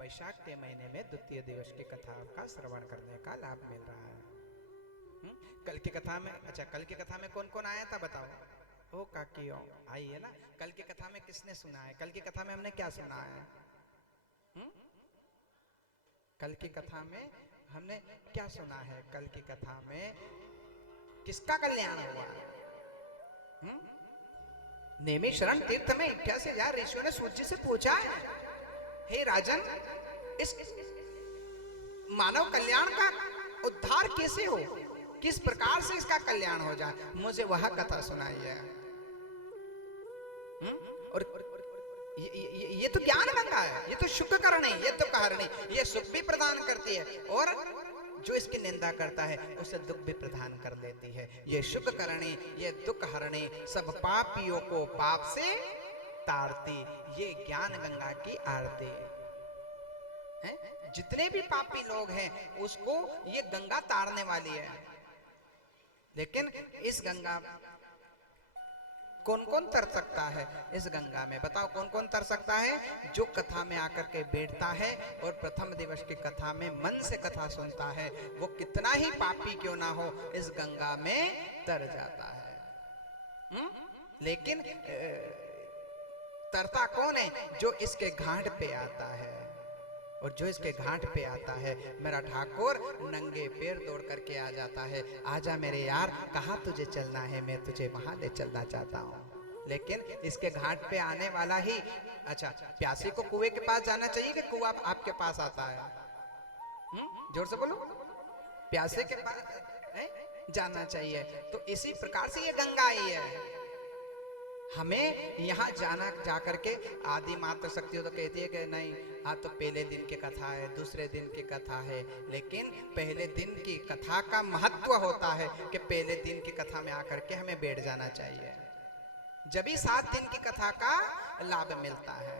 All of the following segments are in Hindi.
वैशाख के महीने में द्वितीय दिवस की कथा का श्रवण करने का लाभ मिल रहा है। कल की कथा में, अच्छा कल की कथा में कौन कौन आया था बताओ। ओ काकियों आई है ना। कल की कथा में किसने सुना है? कल की कथा में हमने क्या सुना है? कल की कथा में हमने क्या सुना है? कल की कथा में किसका कल्याण हुआ? नेमिशरण तीर्थ में 88,000 ऋषियों ने सूर्य से पूछा है, हे राजन, इस मानव कल्याण का उद्धार कैसे हो, किस प्रकार से इसका कल्याण हो जाए, मुझे वह कथा सुनाई है। और ये तो ज्ञान गंगा है, ये तो सुख करणी, ये तो कहरणी, ये सुख भी प्रदान करती है और जो इसकी निंदा करता है उसे दुख भी प्रदान कर देती है। ये सुख करणी, ये दुख हरणी, सब पापियों को पाप से तारती, ये ज्ञान गंगा की आरती है। जितने भी पापी लोग हैं उसको ये गंगा तारने वाली है। लेकिन इस गंगा कौन कौन तर सकता है? इस गंगा में बताओ कौन कौन तर सकता है? जो कथा में आकर के बैठता है और प्रथम दिवस की कथा में मन से कथा सुनता है, वो कितना ही पापी क्यों ना हो इस गंगा में तर जाता है। लेकिन तरता कौन है? जो इसके घाट पे आता है। और जो इसके घाट पे आता है, मेरा ठाकुर नंगे पैर दौड़ करके आ जाता है, आजा मेरे यार, कहाँ तुझे चलना है, मैं तुझे वहां ले चलना चाहता हूँ। लेकिन इसके घाट पे आने वाला ही, अच्छा प्यासी को कुएं के पास जाना चाहिए कि कुआं आपके पास आता है? जोर से बोलो। प्यासे के पास जाना चाहिए। तो इसी प्रकार से ये गंगा आई है। हमें यहाँ जाना, जाकर के आदि मात्र शक्ति हो तो कहती है कि नहीं, हाँ तो पहले दिन की कथा है, दूसरे दिन की कथा है, लेकिन पहले दिन की कथा का महत्व होता है कि पहले दिन की कथा में आकर के हमें बैठ जाना चाहिए, जब भी 7 दिन की कथा का लाभ मिलता है।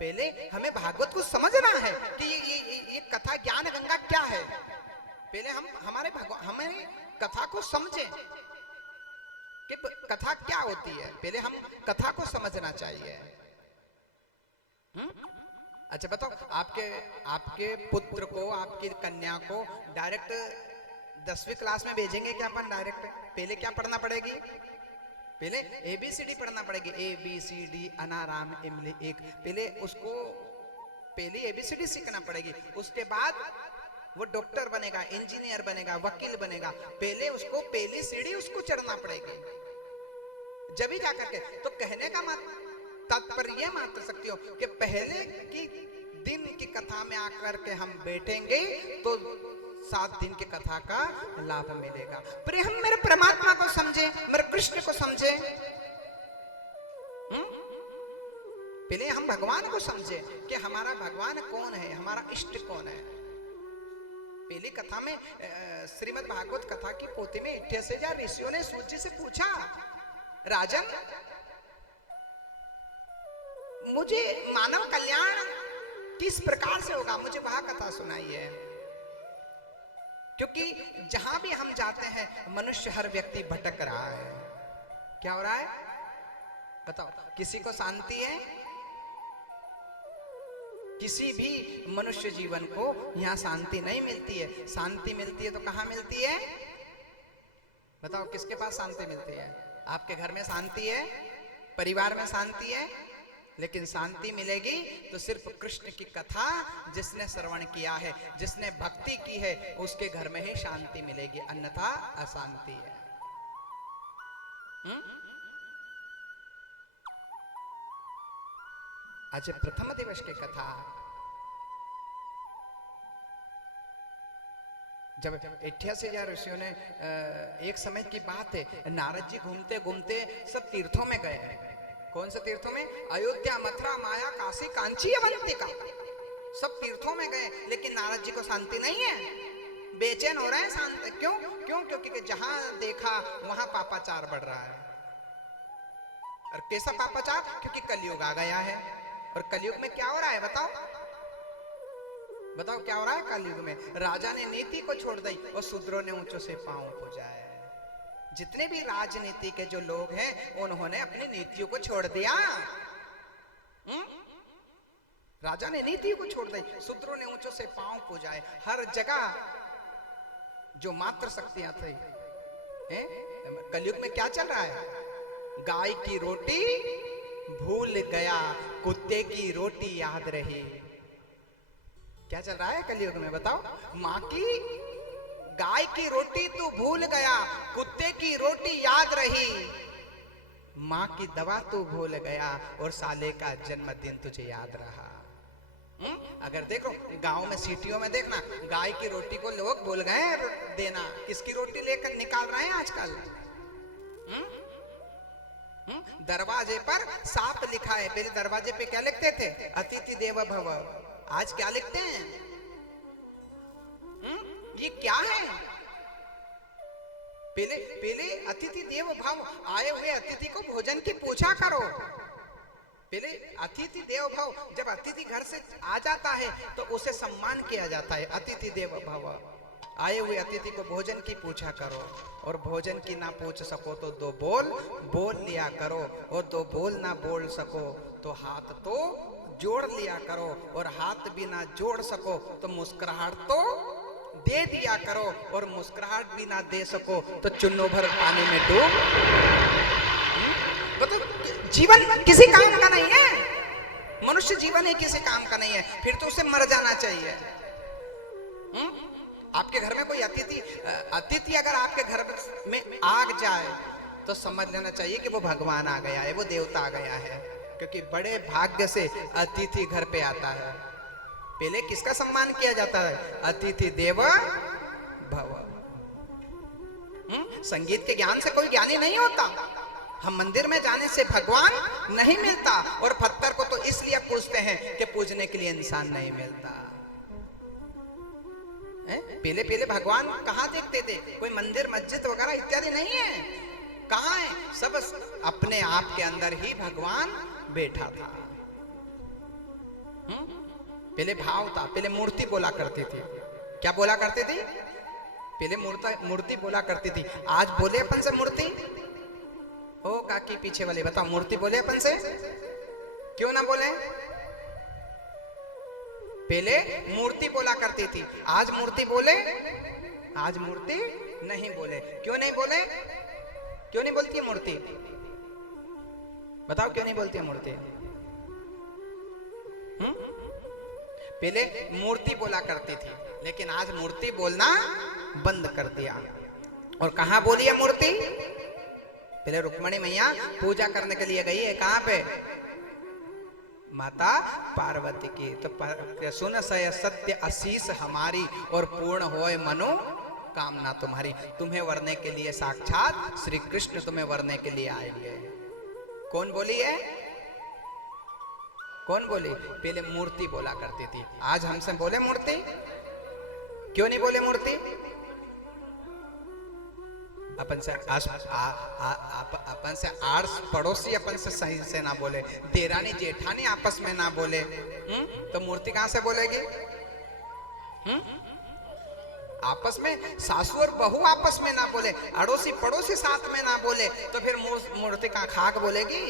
पहले हमें भागवत को समझना है कि ये कथा ज्ञान गंगा क्या है। पहले हम हमारे कथा को समझें कि कथा क्या होती है। पहले हम कथा को समझना चाहिए। अच्छा बताओ, आपके पुत्र को, आपकी कन्या को डायरेक्ट 10वीं क्लास में भेजेंगे क्या अपन डायरेक्ट? पहले क्या पढ़ना पड़ेगी? पहले ABCD पढ़ना पड़ेगी। ABCD अनाराम इमली एक, पहले उसको पहले ABCD सीखना पड़ेगी। उसके बाद वो डॉक्टर बनेगा, इंजीनियर बनेगा, वकील बनेगा। पहले उसको पहली सीढ़ी उसको चढ़ना पड़ेगी, जब ही जाकर के। तो कहने का तात्पर्य ये मात्र सकती हो कि पहले की दिन की कथा में आकर के हम बैठेंगे तो 7 दिन की कथा का लाभ मिलेगा। पर हम मेरे परमात्मा को समझे, मेरे कृष्ण को समझे, पहले हम भगवान को समझे कि हमारा भगवान कौन है, हमारा इष्ट कौन है। पहली कथा में श्रीमद् भागवत कथा की पोथी में 88,000 ऋषियों ने सूर्य से पूछा, राजन मुझे मानव कल्याण किस प्रकार से होगा, मुझे वह कथा सुनाई है। क्योंकि जहां भी हम जाते हैं मनुष्य, हर व्यक्ति भटक रहा है। क्या हो रहा है बताओ? किसी को शांति है? किसी भी मनुष्य जीवन को यहाँ शांति नहीं मिलती है। शांति मिलती है तो कहाँ मिलती है बताओ? किसके पास शांति मिलती है? आपके घर में शांति है, परिवार में शांति है, लेकिन शांति मिलेगी तो सिर्फ कृष्ण की कथा जिसने श्रवण किया है, जिसने भक्ति की है, उसके घर में ही शांति मिलेगी, अन्यथा अशांति है। आज प्रथम दिवस की कथा, जब 88,000 ऋषियों ने, एक समय की बात है, नारद जी घूमते घूमते सब तीर्थों में गए। कौन से तीर्थों में? अयोध्या, मथुरा, माया, काशी, कांची, अवंतिका, सब तीर्थों में गए। लेकिन नारद जी को शांति नहीं है, बेचैन हो रहे हैं। शांत क्यों? क्योंकि जहां देखा वहां पापाचार बढ़ रहा है। और कैसा पापाचार? क्योंकि कलयुग आ गया है। और कलयुग में क्या हो रहा है बताओ? बताओ क्या हो रहा है कलयुग में? राजा ने नीति को छोड़ दी और शूद्रों ने ऊंचों से पांव पूजाए। जितने भी राजनीति के जो लोग हैं उन्होंने अपनी नीतियों को छोड़ दिया। राजा ने नीति को छोड़ दी, शूद्रों ने ऊंचों से पांव पूजाए, हर जगह जो मात्र शक्तियां थी। कलयुग में क्या चल रहा है? गाय की रोटी भूल गया, कुत्ते की रोटी याद रही। क्या चल रहा है कलयुग में बताओ? माँ की गाय की रोटी तू भूल गया, कुत्ते की रोटी याद रही, माँ की दवा तू भूल गया और साले का जन्मदिन तुझे याद रहा। अगर देखो गांव में सिटियों में देखना, गाय की रोटी को लोग भूल गए देना। किसकी रोटी लेकर निकाल रहे हैं आजकल? दरवाजे पर साफ लिखा है, पहले दरवाजे पे क्या लिखते थे? अतिथि देवो भव। आज क्या लिखते हैं? ये क्या है? पहले अतिथि देवो भव, आए हुए अतिथि को भोजन की पूछा करो। पहले अतिथि देवो भव, जब अतिथि घर से आ जाता है तो उसे सम्मान किया जाता है, अतिथि देवो भव। आए हुए अतिथि को भोजन की पूछा करो, और भोजन की ना पूछ सको तो दो बोल बोल लिया करो, और दो बोल ना बोल सको तो हाथ तो जोड़ लिया करो, और हाथ भी ना जोड़ सको तो मुस्कुराहट तो दे दिया करो, और मुस्कुराहट भी ना दे सको तो चुन्नों भर पानी में डूब। मतलब जीवन किसी काम का नहीं है, मनुष्य जीवन ही किसी काम का नहीं है, फिर तो उसे मर जाना चाहिए। आपके घर में कोई अतिथि अगर आपके घर में आग जाए तो समझ लेना चाहिए कि वो भगवान आ गया है, वो देवता आ गया है, क्योंकि बड़े भाग्य से अतिथि घर पे आता है। पहले किसका सम्मान किया जाता है? अतिथि देव भव। संगीत के ज्ञान से कोई ज्ञानी नहीं होता। हम मंदिर में जाने से भगवान नहीं मिलता, और पत्थर को तो इसलिए पूजते हैं कि पूजने के लिए इंसान नहीं मिलता। पहले भगवान कहाँ देखते थे? कोई मंदिर मस्जिद वगैरह इत्यादि नहीं है। कहाँ है? सब अपने आप के अंदर ही भगवान बैठा था। पहले भाव था, पहले मूर्ति बोला करती थी। क्या बोला करती थी? पहले मूर्ति बोला करती थी। आज बोले अपन से मूर्ति? ओ काकी पीछे वाले बताओ, मूर्ति बोले अपन से? क्यों ना बोले? पहले मूर्ति बोला करती थी, आज मूर्ति बोले? आज मूर्ति नहीं बोले। क्यों नहीं बोले? क्यों नहीं बोलती है मूर्ति? बताओ क्यों नहीं बोलती है मूर्ति? पहले मूर्ति बोला करती थी, लेकिन आज मूर्ति बोलना बंद कर दिया। और कहां बोली है मूर्ति? पहले रुक्मणी मैया पूजा करने के लिए गई है, कहां पे? माता पार्वती की। तो सुन सय सत्य आशीष हमारी, और पूर्ण होए मनो कामना तुम्हारी। तुम्हें वरने के लिए साक्षात श्री कृष्ण तुम्हें वरने के लिए आएंगे। कौन बोली है? कौन बोली? पहले मूर्ति बोला करती थी, आज हमसे बोले मूर्ति? क्यों नहीं बोले मूर्ति? अपन से आर्स पड़ोसी अपन से सही से ना बोले, देरानी जेठानी आपस में ना बोले, तो मूर्ति कहां से बोलेगी? आपस में सासू और बहू आपस में ना बोले, अड़ोसी पड़ोसी साथ में ना बोले, तो फिर मूर्ति का खाक बोलेगी?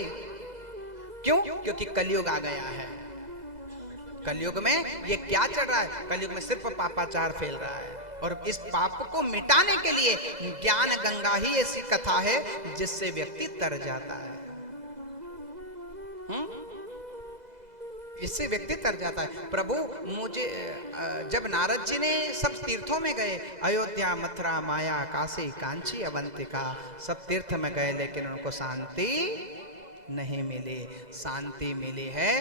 क्यों? क्योंकि कलयुग आ गया है। कलयुग में ये क्या चल रहा है? कलयुग में सिर्फ पापाचार फैल रहा है, और इस पाप को मिटाने के लिए ज्ञान गंगा ही ऐसी कथा है जिससे व्यक्ति तर जाता है। इससे व्यक्ति तर जाता है। प्रभु मुझे जब नारद जी ने सब तीर्थों में गए, अयोध्या, मथुरा, माया, काशी, कांची, अवंतिका, सब तीर्थ में गए, लेकिन उनको शांति नहीं मिली। शांति मिली है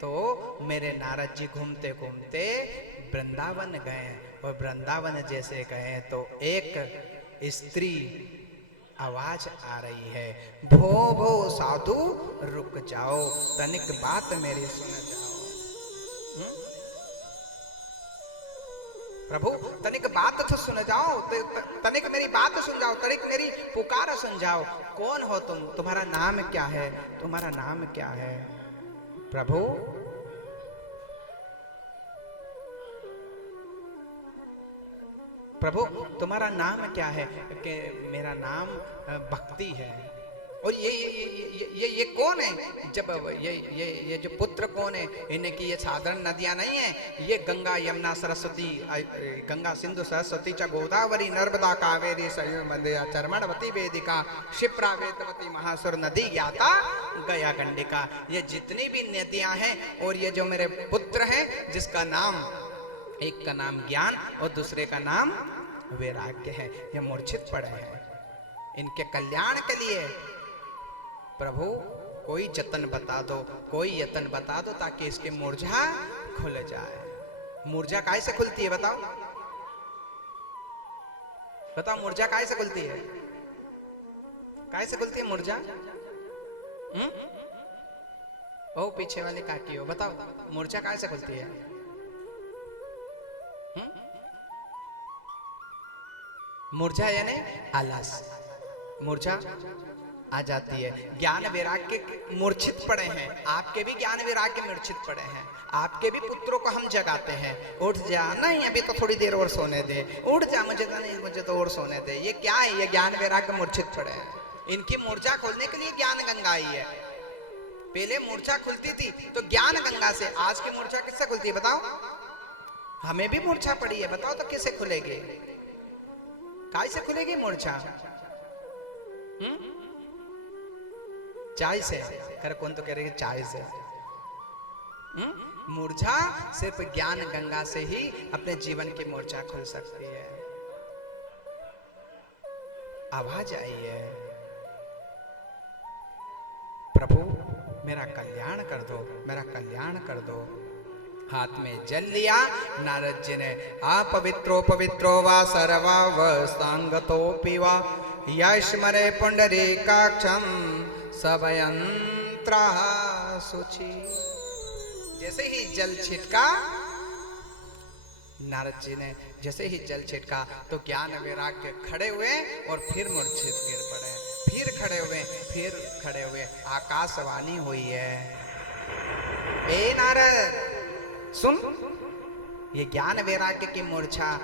तो मेरे नारद जी घूमते घूमते वृंदावन गए, और वृंदावन जैसे गए तो एक स्त्री आवाज आ रही है, भो भो साधु रुक जाओ, तनिक बात मेरी सुन जाओ। प्रभु तनिक बात तो सुन जाओ, तनिक मेरी बात सुन जाओ, तनिक मेरी पुकार सुन जाओ। कौन हो तुम? तुम्हारा नाम क्या है? तुम्हारा नाम क्या है? प्रभु प्रभु तुम्हारा नाम क्या है? कि मेरा नाम भक्ति है। और ये कौन है? जब ये जो पुत्र कौन है? इन्हें की ये साधारण नदियां नहीं है, ये गंगा यमुना सरस्वती, गंगा सिंधु सरस्वती च गोदावरी नर्मदा कावेरी सरयू चर्मणवती वेदिका क्षिप्रा वेदवती महासुर नदी ज्ञाता गया गंडिका। ये जितनी भी नदियां हैं और ये जो मेरे पुत्र हैं, जिसका नाम, एक का नाम ज्ञान और दूसरे का नाम वैराग्य है, ये मूर्छित पड़े हैं। इनके कल्याण के लिए प्रभु कोई जतन बता दो, कोई यतन बता दो, ताकि इसके मूर्छा खुल जाए। मूर्छा काहे से खुलती है बताओ? बताओ मूर्छा काहे से खुलती है? काहे से खुलती है मूर्छा? ओ पीछे वाले काकी हो, बताओ मूर्छा काहे से खुलती है? मूर्छा यानी आलस, मूर्छा आ जाती है। ज्ञान वैराग्य मूर्छित पड़े हैं, आपके भी ज्ञान वैराग्य मूर्छित पड़े हैं। आपके भी पुत्रों को हम जगाते हैं, उठ जा, नहीं अभी तो थोड़ी देर और सोने दे, उठ जा, मुझे तो नहीं, मुझे तो और सोने दे। ये क्या है? ये ज्ञान वैराग्य मूर्छित पड़े हैं। इनकी मूर्छा खोलने के लिए ज्ञान गंगा आई है। पहले मूर्छा खुलती थी तो ज्ञान गंगा से, आज की मूर्छा किससे खुलती है बताओ? हमें भी मूर्छा पड़ी है, बताओ तो किससे खुलेगी? काय से खुलेगी मूर्छा? चाय से। कर कौन तो कह रहे चाय से? मूर्छा सिर्फ ज्ञान गंगा से ही अपने जीवन की मूर्छा खुल सकती है। आवाज आई है, प्रभु मेरा कल्याण कर दो, मेरा कल्याण कर दो। हाथ में जल लिया नारद जी ने, अपवित्रो पवित्रो वा सर्वावस्थांगतोऽपि वा यस्मरे पुंडरीकाक्षं सवयंत्र शुचि। जैसे ही जल छिटका नारद जी ने, जैसे ही जल छिटका तो ज्ञान वैराग्य खड़े हुए और फिर मूर्छित गिर पड़े, फिर खड़े हुए, फिर खड़े हुए। आकाशवाणी हुई है, ए नारद सुन, ये ज्ञान वैराग्य की मूर्छा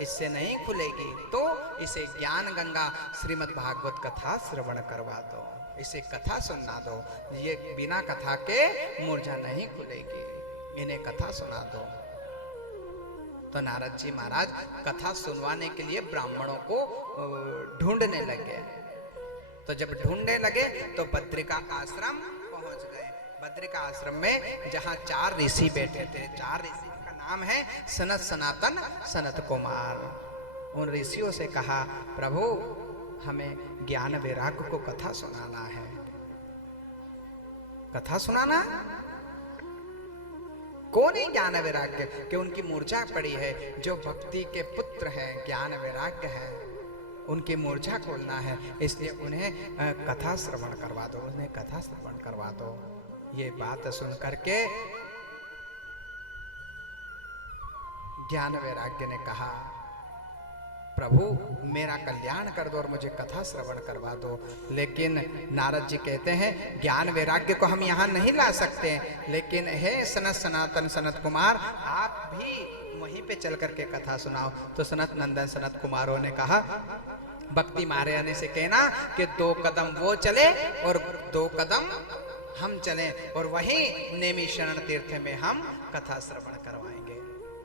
इससे नहीं खुलेगी, तो इसे ज्ञान गंगा श्रीमद् भागवत कथा श्रवण करवा दो, इसे कथा सुना दो। ये बिना कथा के मूर्छा नहीं खुलेगी, इन्हें कथा सुना दो। तो नारद जी महाराज कथा सुनवाने के लिए ब्राह्मणों को ढूंढने लगे। तो जब ढूंढने लगे तो बद्रिका आश्रम पहुंच गए। बद्रिका आश्रम में जहां 4 ऋषि बैठे थे, 4 ऋषि का नाम है सनत सनातन सनत कुमार। उन ऋषियों से कहा, प्रभु हमें ज्ञान वैराग्य को कथा सुनाना है। कथा सुनाना? कौन है ज्ञान वैराग्य? कि उनकी मूर्छा पड़ी है, जो भक्ति के पुत्र हैं, ज्ञान वैराग्य है, उनकी मूर्छा खोलना है, इसलिए उन्हें कथा श्रवण करवा दो, उन्हें कथा श्रवण करवा दो। ये बात सुन करके ज्ञान वैराग्य ने कहा, प्रभु मेरा कल्याण कर दो और मुझे कथा श्रवण करवा दो। लेकिन नारद जी कहते हैं, ज्ञान वैराग्य को हम यहाँ नहीं ला सकते, लेकिन हे सनत सनातन सनत कुमार, आप भी वहीं पे चल करके कथा सुनाओ। तो सनत नंदन सनत कुमारों ने कहा, भक्ति मारे आने से कहना कि 2 कदम वो चले और 2 कदम हम चलें, और वहीं नेमी शरण तीर्थ में हम कथा श्रवण करवाएंगे।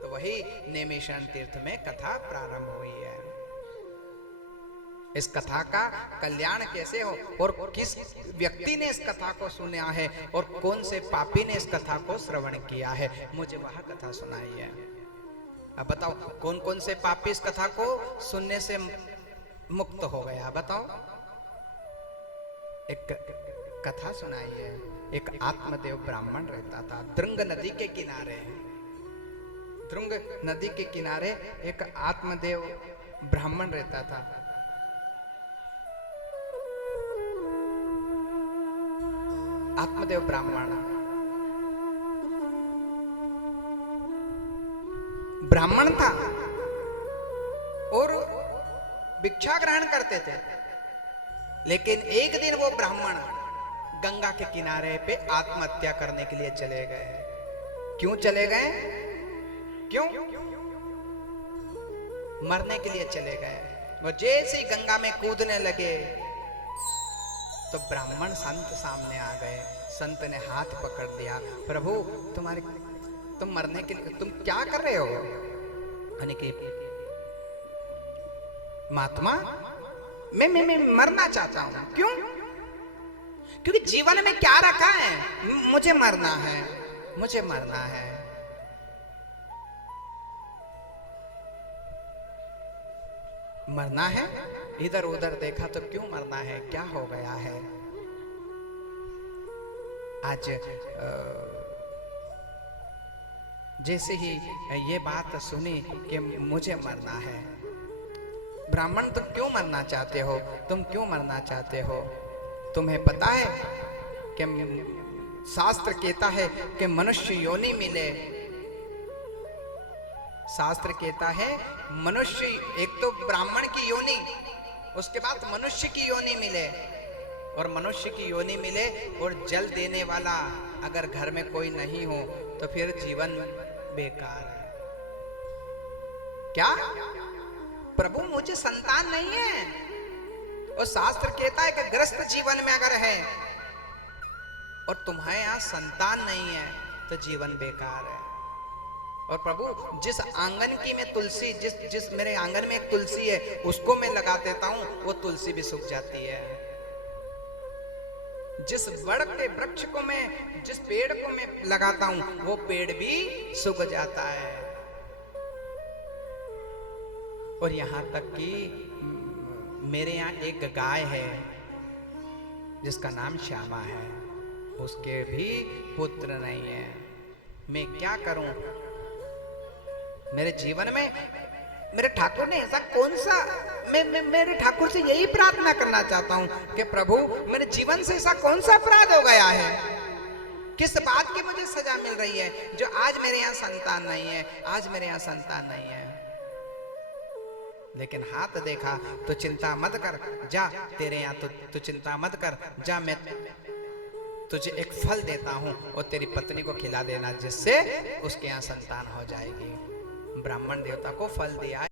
तो वही नेमी शरण तीर्थ में कथा प्रारंभ हुई है। इस कथा का कल्याण कैसे हो और किस व्यक्ति ने इस कथा को सुना है और कौन से पापी ने इस कथा को श्रवण किया है, मुझे वह कथा सुनाई है। अब बताओ कौन कौन से पापी इस कथा को सुनने से मुक्त हो गया? बताओ। एक कथा सुनाई है, एक आत्मदेव ब्राह्मण रहता था द्रंग नदी के किनारे। द्रंग नदी के किनारे एक आत्मदेव ब्राह्मण रहता था। आत्मदेव ब्राह्मण था और भिक्षा ग्रहण करते थे। लेकिन एक दिन वो ब्राह्मण गंगा के किनारे पे आत्महत्या करने के लिए चले गए। क्यों चले गए? क्यों? मरने के लिए चले गए। वो जैसे ही गंगा में कूदने लगे, तो ब्राह्मण संत सामने आ गए। संत ने हाथ पकड़ दिया, प्रभु तुम मरने के लिए तुम क्या कर रहे हो? यानी कि महात्मा मैं मरना चाहता हूं। क्यों? क्योंकि जीवन में क्या रखा है? मुझे मरना है, मुझे मरना है। मरना है? इधर उधर देखा तो क्यों मरना है, क्या हो गया है? आज जैसे ही ये बात सुनी कि मुझे मरना है, ब्राह्मण तुम क्यों मरना चाहते हो? तुम क्यों मरना चाहते हो? तुम्हें पता है कि शास्त्र कहता है कि मनुष्य योनि मिले। शास्त्र कहता है मनुष्य, एक तो ब्राह्मण की योनि, उसके बाद मनुष्य की योनि मिले, और मनुष्य की योनि मिले और जल देने वाला अगर घर में कोई नहीं हो तो फिर जीवन बेकार है। क्या? प्रभु मुझे संतान नहीं है, और शास्त्र कहता है कि ग्रस्त जीवन में अगर है और तुम्हारे यहां संतान नहीं है तो जीवन बेकार है। और प्रभु जिस आंगन की मैं तुलसी, जिस मेरे आंगन में एक तुलसी है उसको मैं लगा देता हूं, वो तुलसी भी सूख जाती है। जिस बड़ के वृक्ष को मैं, जिस पेड़ को मैं लगाता हूं वो पेड़ भी सूख जाता है। और यहां तक कि मेरे यहाँ एक गाय है जिसका नाम श्यामा है, उसके भी पुत्र नहीं है। मैं क्या करूं? मेरे जीवन में मेरे ठाकुर ने ऐसा कौन सा, मैं मेरे ठाकुर से यही प्रार्थना करना चाहता हूं कि प्रभु मेरे जीवन से ऐसा कौन सा अपराध हो गया है, किस बात की मुझे सजा मिल रही है जो आज मेरे यहाँ संतान नहीं है, आज मेरे यहाँ संतान नहीं है। लेकिन हाथ देखा तो चिंता मत कर, जा तेरे यहाँ तो चिंता मत कर, जा मैं तुझे एक फल देता हूं और तेरी पत्नी को खिला देना, जिससे उसके यहाँ संतान हो जाएगी। ब्राह्मण देवता को फल दिया।